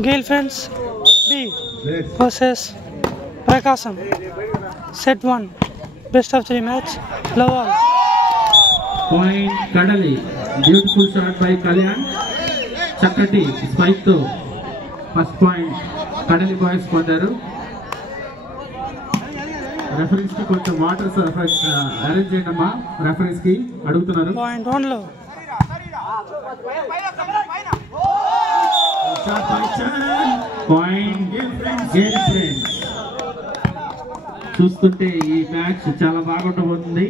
Gale Friends B versus Prakasam. Set 1. Best of 3 match. Love all. Point Kadali. Beautiful shot by Kalyan. Chakati spike to first point. Kadali boys పొందారు. Referees కి కొంచెం water arrange చేయండి అమ్మా. Referees కి అడుగుతున్నారు. Point 1 లో. Point Gale Friends. చూస్తుంటే ఈ మ్యాచ్ చాలా బాగుండబోతుంది.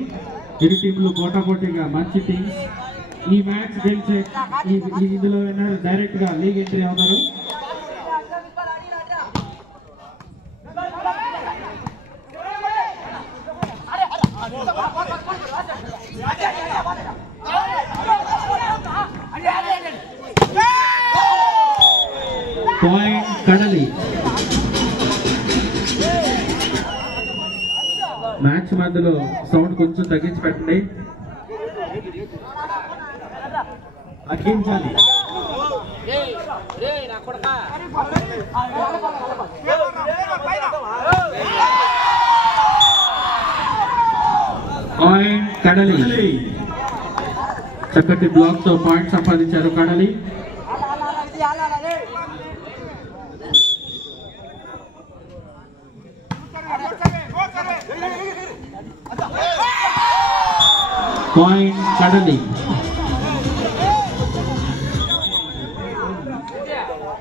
ఇరు టీంలు పోటాపోటీగా మంచి టీమ్స్. ఈ మ్యాచ్ గెలిచే ఇందులో డైరెక్ట్ గా లీగ్ ఎంట్రీ అవుతారు. పాయింట్ కడలి. మ్యాచ్ మధ్యలో సౌండ్ కొంచెం తగ్గించి పెట్టండి. తగ్గించాలి. పాయింట్ కడలి. చక్కటి బ్లాక్ తో పాయింట్ సంపాదించారు కడలి. Point Kadali.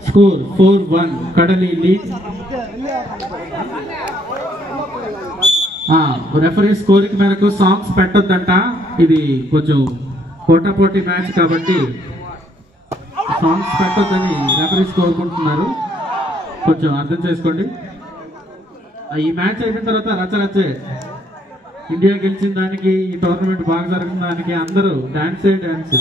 Score 4-1. Kadali lead. Referee score కి మేరకు సాంగ్స్ పెట్టొద్దంట. ఇది కొంచెం పోటాపోటీ మ్యాచ్ కాబట్టి సాంగ్స్ పెట్టొద్దని రెఫరీస్ కోరుకుంటున్నారు. కొంచెం అర్థం చేసుకోండి. ఈ మ్యాచ్ అయిన తర్వాత రచ్చరచ్చే. ఇండియా గెలిచిన దానికి, ఈ టోర్నమెంట్ బాగా జరిగిన దానికి అందరూ డాన్సే dance.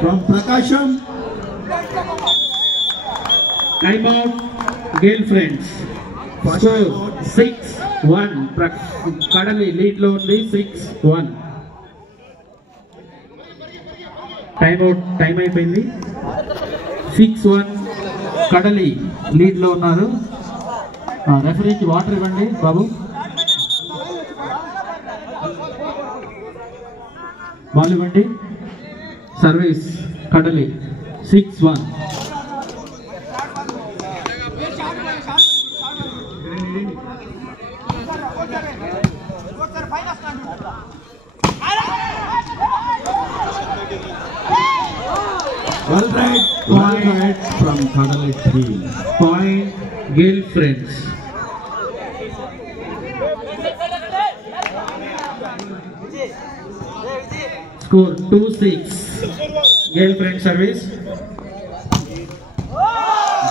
From Prakasham. Time out. Gale Friends. Score 6-1. Kadali lead లో ఉంది 6-1. Time out. టైం అయిపోయింది. 6-1 కడలి లీడ్ లో ఉన్నారు. రెఫరీకి వాటర్ ఇవ్వండి బాబు. బాల్ ఇవ్వండి. సర్వీస్ కడలి 6-1. Well right from Kadali team. Point Gale Friends. Score 2-6. Gale Friends service.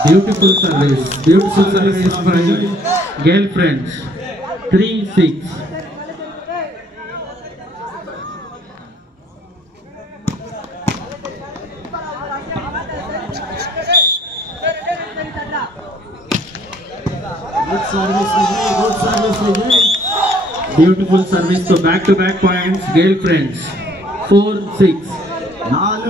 Beautiful service. Beautiful service by Gale Friends. 3-6. Good service, Vijay. Good service, Vijay. Beautiful service. So back-to-back points. Gale Friends. 4-6. 4-6. 4-6.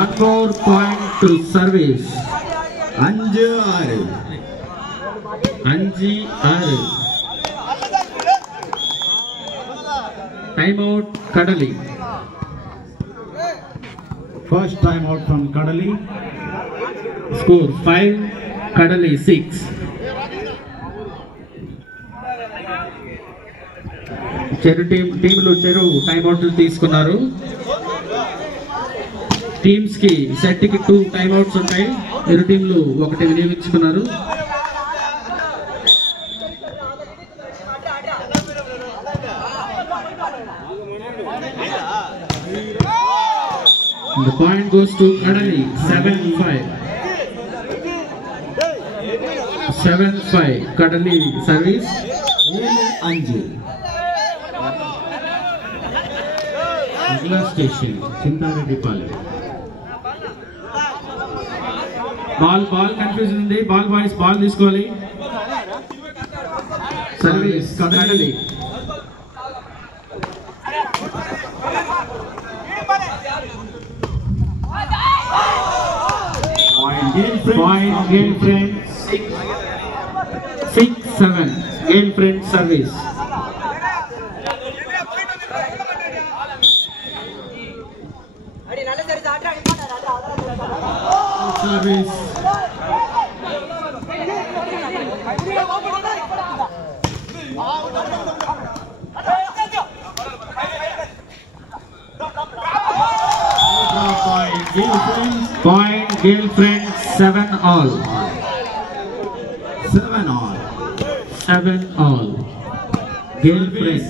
One more point to service. 5-6. 5-6. Time out Kadali. First time out from Kadali. Score 5, Kadali 6. టీంలు చెరువు time అవుట్లు తీసుకున్నారు. Teams కి set కి 2 time outs ఉంటాయి. ఇరు టీంలు ఒకటి వినియోగించుకున్నారు. The point goes to Kadali 7-5. 7-5 Kadali service. 7-5 Agla station Chintaredipalli. Ball confused undi. Ball boys ball తీసుకోవాలి. Service Kadali. Point Gale Friends 6-7 Gale Friends service. Service. Point Gale Friends 7-all. 7-all. 7-all. Gale Friends.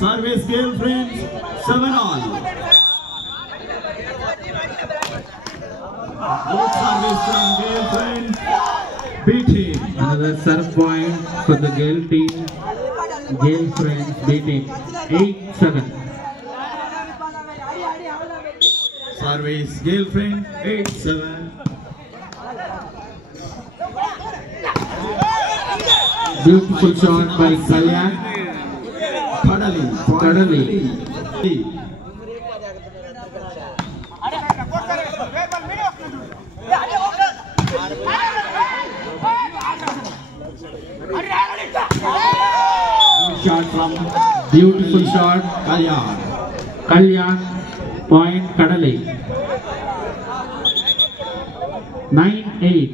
Service Gale Friends 7-all. Good service from Gale Friends. Beat him. Another serve point for the Gale team. Gale Friends beating 8-7. Service Gale Friends 8-7. Beautiful shot by Kalyan. Kadali. Shot from Beautiful shot. Kalyan. Point Kadali. 9-8.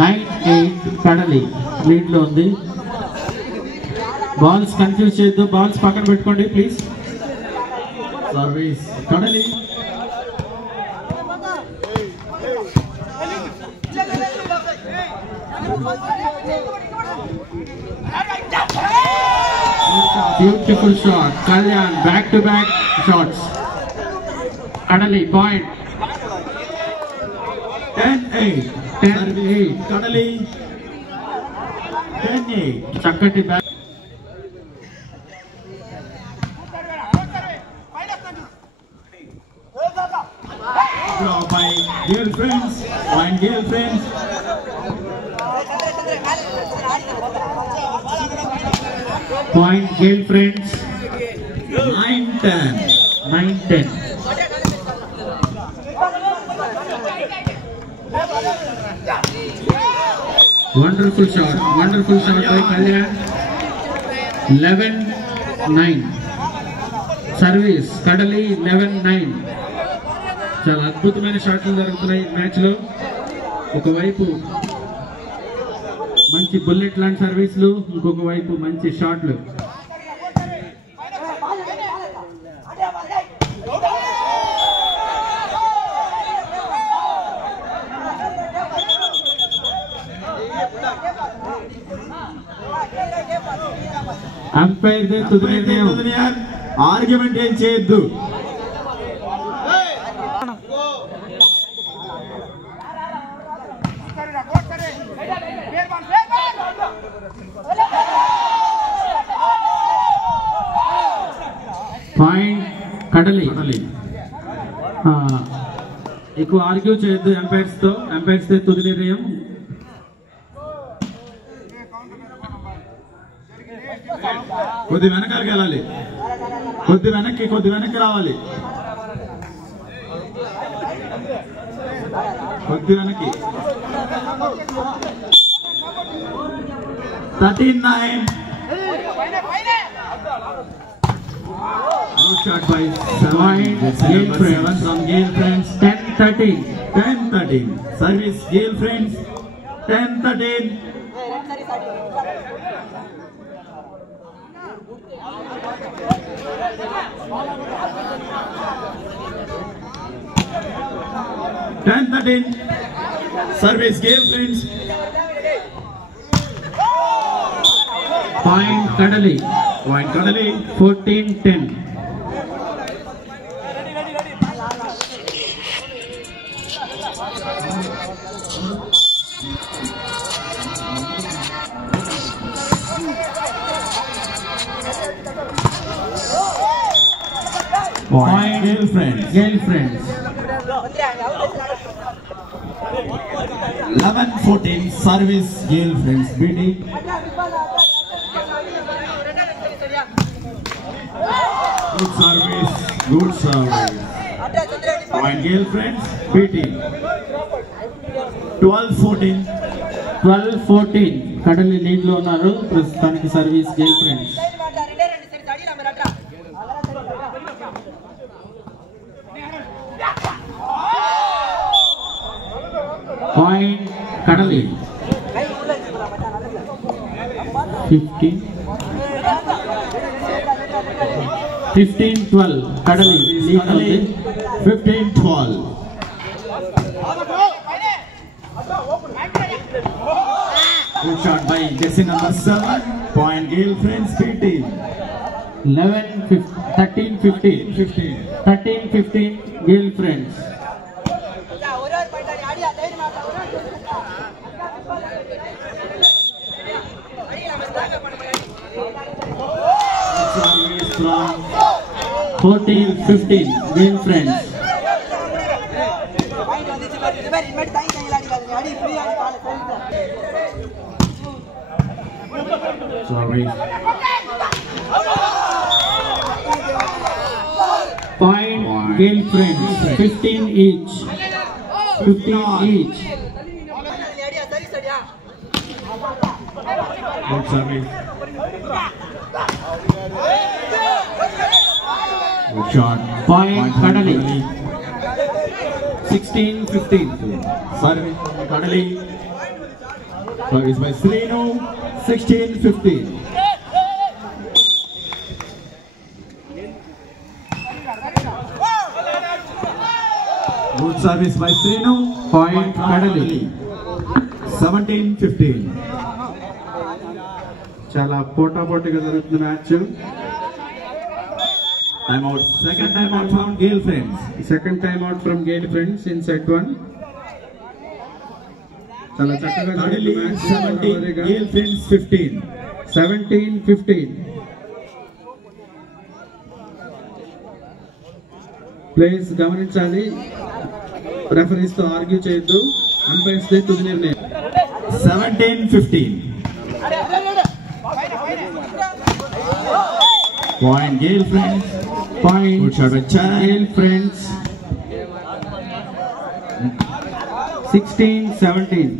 9-8 Kadali. Lead లో ఉంది. Balls confuse చేయొద్దు. Balls పక్కన పెట్టుకోండి please. Service Kadali. Beautiful shot. Kalyan back-to-back shots. Kadali point. 10-8. 10-8. Kadali 10-8. చక్కటి back. Draw by Gale Friends. Point Gale Friends. Point Gale Friends 9-10. 9-10. Wonderful shot by Kalyan. 11-9. Service Kadali 11-9. చాలా అద్భుతమైన షాట్లు జరుగుతున్నాయి match లో. ఒకవైపు మంచి బుల్లెట్ లాంటి సర్వీసులు, ఇంకొక వైపు మంచి షాట్లు. అంపైర్ దే తుది నిర్ణయం. ఆర్గ్యుమెంట్ ఏం చేయొద్దు. పాయింట్ కడలి. ఎక్కువ ఆర్గ్యూ చేయొద్దు ఎంపైర్స్ తో తుది నిర్ణయం. కొద్ది వెనకాలకి వెళ్ళాలి. కొద్ది వెనక్కి రావాలి. కొద్ది వెనక్కి. 13-9. Good shot by Gale Friends from Gale Friends. 10-13. 10-13. Service Gale Friends 10-13. Service Gale Friends. Point Kadali. 14-10. Point Gale Friends. 11-14 service Gale Friends beating. Good service. Point Gale Friends beating. 12-14 కడలి లీడ్ లో ఉన్నారు ప్రస్తుతానికి సర్వీస్ గేల్ ఫ్రెండ్స్. పాయింట్ కడలి 15-12 కడలి lead ఉంది. 15-12. Good shot by jersey number 7. Point Gale Friends beating. 13-15 Gale Friends. From 14-15 Gale Friends. sorry. Point Gale Friends. 15 each. 15 each. Good service. Good shot. Point Kadali. 16-15. Service Kadali. Service by Srinu. 16-15. Good service by Srinu. Point Kadali. 17-15. చాలా పోటాపోటీగా జరుగుతున్న match. Timeout. Second timeout from Gale Friends. Second time out from Gayle friends in set 1. చాలా చక్కగా Kadali జరుగుతున్న 17. Match. Gale Friends 15. 17-15. Players గమనించాలి, referees తో argue చేయొద్దు, umpires they తుది నిర్ణయం. 17-15. Point Gale Friends. Point Good shot by Chan. Gale Friends. 16-17.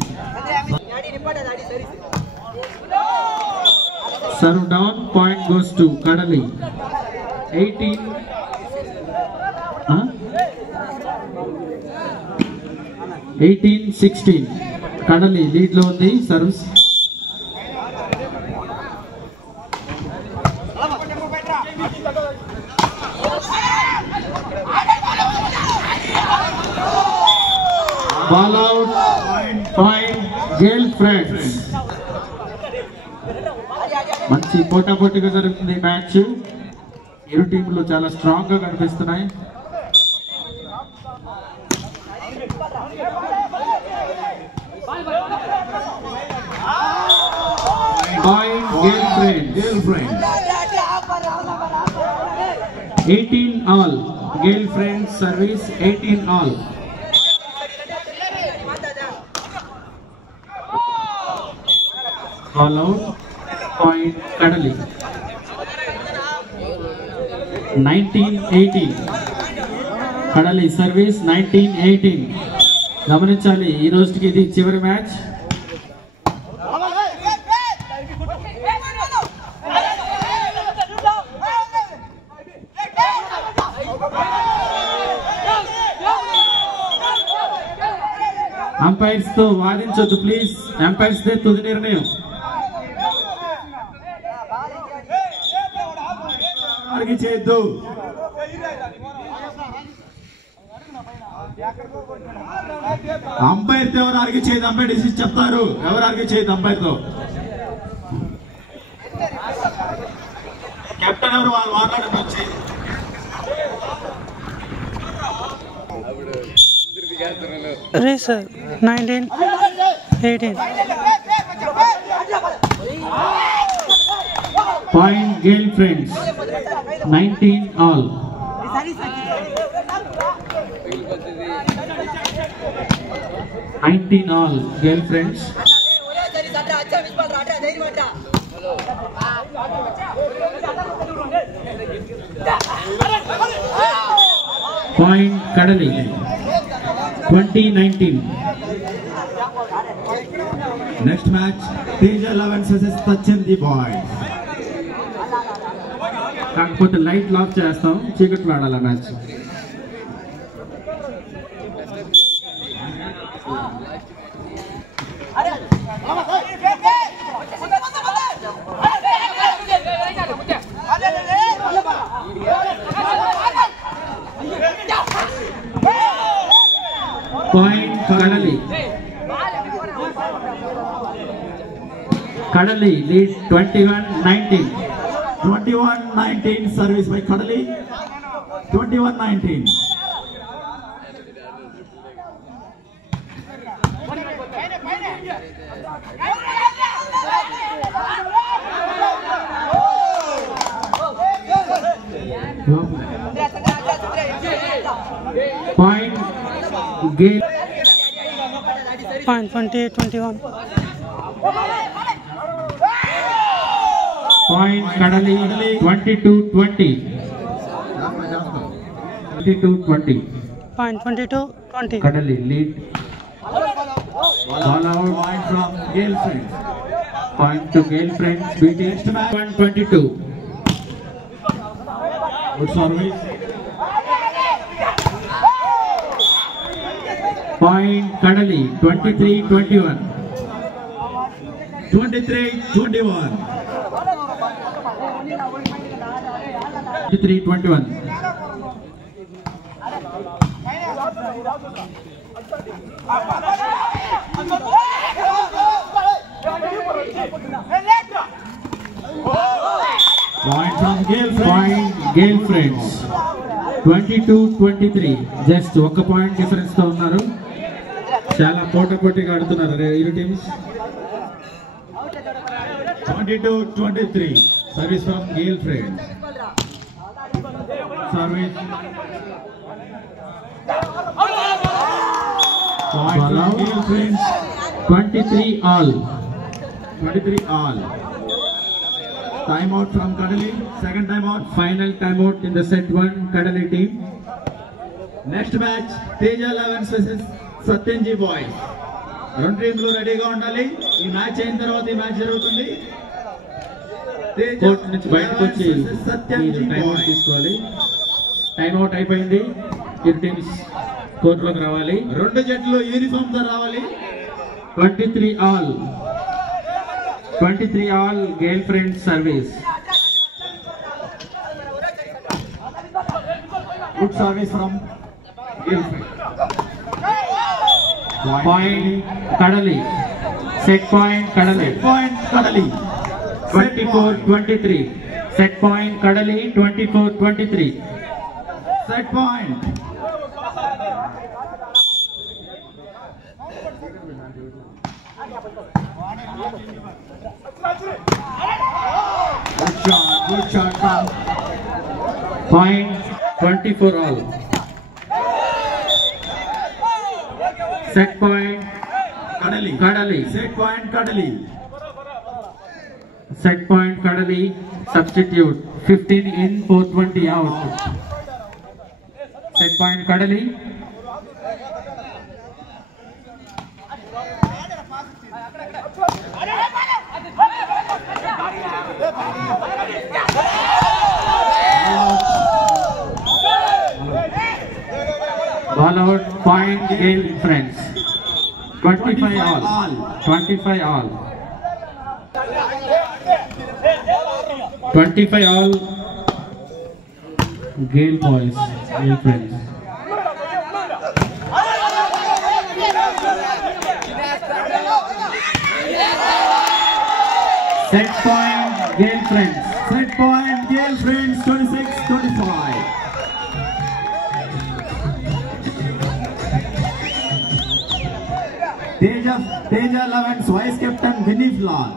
Serve down. Point goes to Kadali. 18-16. Kadali lead లో ఉంది. Serves ball out. Point Gayle friends. మంచి పోటాపోటీగా జరుగుతుంది ఈ మ్యాచ్. ఇరు టీంలు చాలా స్ట్రాంగ్ గా కనిపిస్తున్నాయి. Point Gayle friends. Gale Friends. 18 all. Gale Friends service 18 all. Ball out. Point Kadali. 19-18. Kadali service 19-18. గమనించాలి, ఈ రోజుకి ఇది చివరి మ్యాచ్. అంపైర్స్ తో వాదించొద్దు ప్లీజ్. అంపైర్స్ దే తుది నిర్ణయం. ఆర్గ్యూ చేయొద్దు. అంపైర్ తో ఎవరు ఆర్గ్యూ చేయదు. అంపైర్ డిసిషన్ చెప్తారు. ఎవరు ఆర్గ్యూ చేయదు అంపైర్ తో. కెప్టెన్ ఎవరు వాళ్ళు మాట్లాడడం వచ్చి Racer 19 18. Point Gale Friends. 19 all. 19 all. Gale Friends. Point Kadali. 2019. Next match, Teja 11 versus Tachandi Boys. కాకపోతే లైట్ లాక్ చేస్తాం, చీకట్లో ఆడాలి మ్యాచ్. పాయింట్ కడలి. కడలి lead 21-19. 21-19 service by Kadali. 21-19. Point Gale. Point 20-21. Point Kadali 22-20. 22-20. Point 22-20. Kadali lead. Ball out. Point from Gale Friends. Point to Gale Friends. Beating 122. Good service. Point Kadali 23-21. 23-21. 23-21. Point from Gale Friends. Point Gale Friends 22-23. Just ఒక point difference తో ఉన్నారు. చాలా పోటాపోటీగా ఆడుతున్నారు ఇరు teams. 22-23. Service from Gale Friends. Service. Point Ball from out. Gale Friends. 23 all. 23 all. Time out from Kadali. Second time out. Final timeout in the set 1 Kadali team. Next match Teja 11 versus Satyanji Boys. రెండు టీంలు రెడీగా ఉండాలి. ఈ match అయిన తర్వాత ఈ match జరుగుతుంది. Court నుంచి బయటకు వచ్చి సత్యంజీ టైంఅవుట్ తీసుకోవాలి. టైంఅవుట్ అయిపోయింది. ఇరు టీమ్స్ కోర్టులోకి రావాలి. రెండు జట్లు యూనిఫామ్ తో రావాలి. 23 all. 23 all Gale Friends service. Good service from Gale Friends. Point Kadali. Set point Kadali. Point Kadali. 24-23. Set point Kadali 24-23. Set point. Good shot from Point 24 all. Set point Kadali. Kadali. Set point Kadali. Set point Kadali. Substitute 15 in 420 out. Set point Kadali. Ball out. Point Gale Friends. 25 all. 25 all. 25 all. Gale Boys. Gale Friends. Set point Gale Friends. Set point Gale Friends 26-25. Teja Teja 11's vice captain Vinith Lal.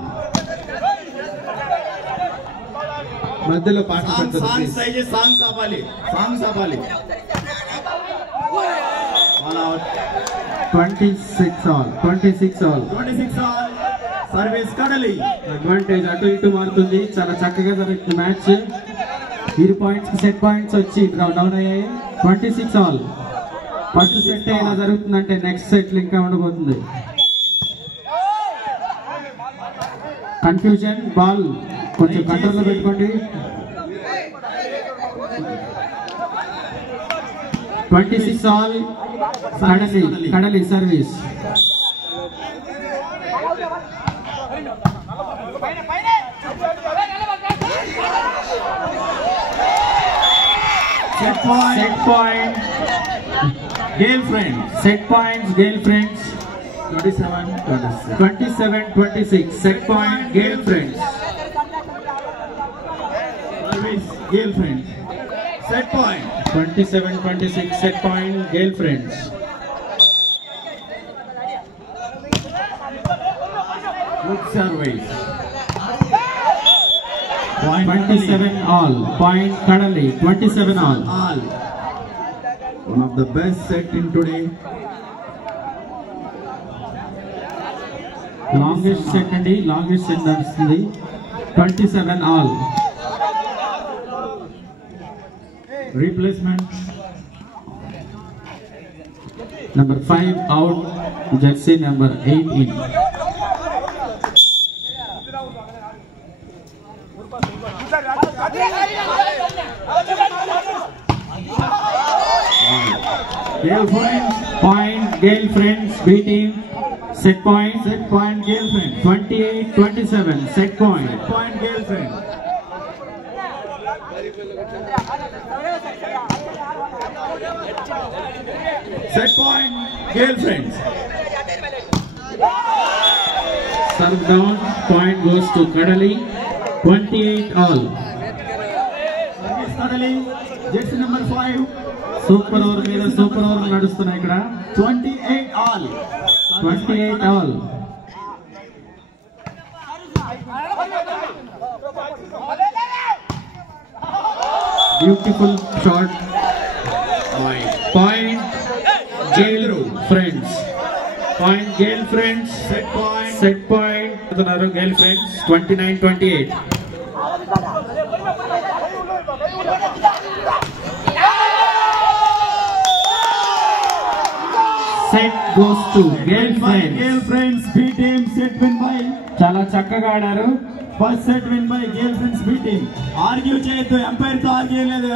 మధ్యలో పాటలు పెట్టదు songs అయితే songs ఆపాలి. All out. 26 all. Service కడలి. Advantage అటు ఇటు మారుతుంది. చాలా చక్కగా జరుగుతుంది మ్యాచ్. 3 పాయింట్స్ సెట్ పాయింట్స్ వచ్చి డౌన్ అయ్యాయి. 26 all. ఫస్ట్ సెట్ ఇలా జరుగుతుందంటే నెక్స్ట్ సెట్ ఇంకా ఉండబోతుంది. కన్ఫ్యూజన్. బాల్ కొంచెం కంట్రోల్లో పెట్టుకోండి. 26 all. కడలి service. Set point. Gale Friends. Set points Gale Friends. 27-26. Set point Gale Friends. Service Gale Friends. Set point. 27-26. Set point Gale Friends. Good service. 27 all. Point Kadali. 27 all. One of the best set in today. Longest set andi. Longest set nadustundi. 27 all. Replacement. Number 5 out. Jersey number 8 in. Gale Friends. Point Gale Friends. B team. Set point. Gale Friends. 28-27. Set point. Point Gale Friends. Set point Gale Friends. Serve down. Point goes to Kadali. 28 all. Service Kadali. Jersey number 5. Super over మీద super over నడుస్తున్నాయి ఇక్కడ. 28 all. 28 all. Beautiful shot. Point Gale Friends. Point Gale Friends. Set point. Set point. Gale Friends. 29-28. Set goes to Gale Friends. Gale Friends B team. Set win by. చాలా చక్కగా ఆడారు. First set win by Gale Friends B team. Argue చేయొద్దు. Umpire తో argue లేదు.